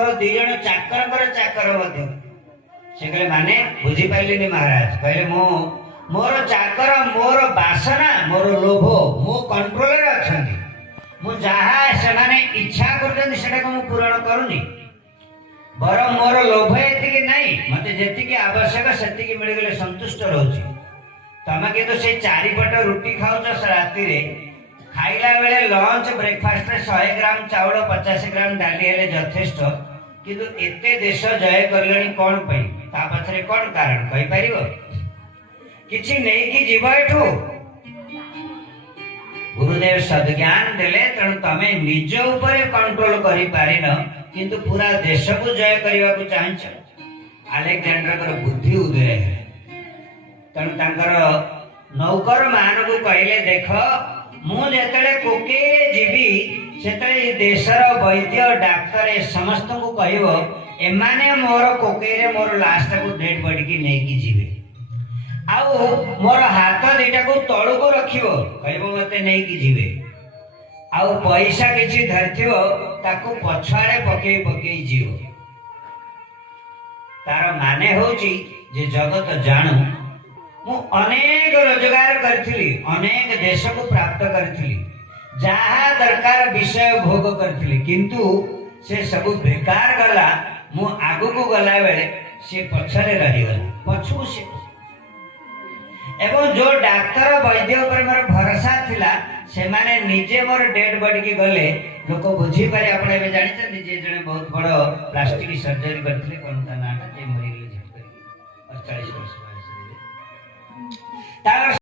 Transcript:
मोर दी जन चाकर से कहले माने बुझी पाइलिनी महाराज कहले मोर चाकर मोर बासना मोर लोभ मो कंट्रोल रे अछंती मु जहा से माने इच्छा करजन सेटा को मु पूर्ण करूनी बर मोर लोभ एतिकी नाही मते जेतिकी आवश्यक सेतिकी मिल गेले संतुष्ट रहउची तमे के तो से चारिपट रुटी खाउछ राती रे खाइला बेले लंच ब्रेकफास्ट रे 100 ग्राम चावल 50 ग्राम डाली हेले यथेष्ट किंतु एते देश जय करलणी कोन पई ता पछरे कोन कारण कहि परिबो किछि नै कि जीव एठू गुरुदेव सद्ज्ञान देले तण तमे निज ऊपर कंट्रोल करि पारिन किंतु पूरा देश को जय करबा को चाहछ अलेक्जेंडर कर बुद्धि उदय तण तांकर नौकर मान को कहले देख मु जेतले कोकेरे जीवी सेतले देशर वैद्य डाक्टर ए समस्त को कहबो एमाने मोर कोकेरे मोर लास्ट को डेड बॉडी की नै की जीवे आउ मोर हाथ देटा को तळु को रखिबो कहबो मते नै की जीवे आउ पैसा किछि धरथिबो ताको पछाड़े पके जीव तार माने होची जे जगत जानू मु अनेक रोजगार करथिली अनेक देश को प्राप्त करथिली जहा दरकार विषय भोग करथिली किंतु से सब बेकार गला मु आगु को गला बेले से पछरे रही गला पछु से एवं जो डाक्टर वैद्य ऊपर मोर भरोसा थिला से माने निजे मोर डेड बॉडी की गले लोक बुझी पारे आपण एबे जानि छ निजे जने बहुत बड़ प्लास्टिक सर्जरी करथिले कोन ता नाटा ते मरि गेले झटके 48 वर्ष वयस रे तार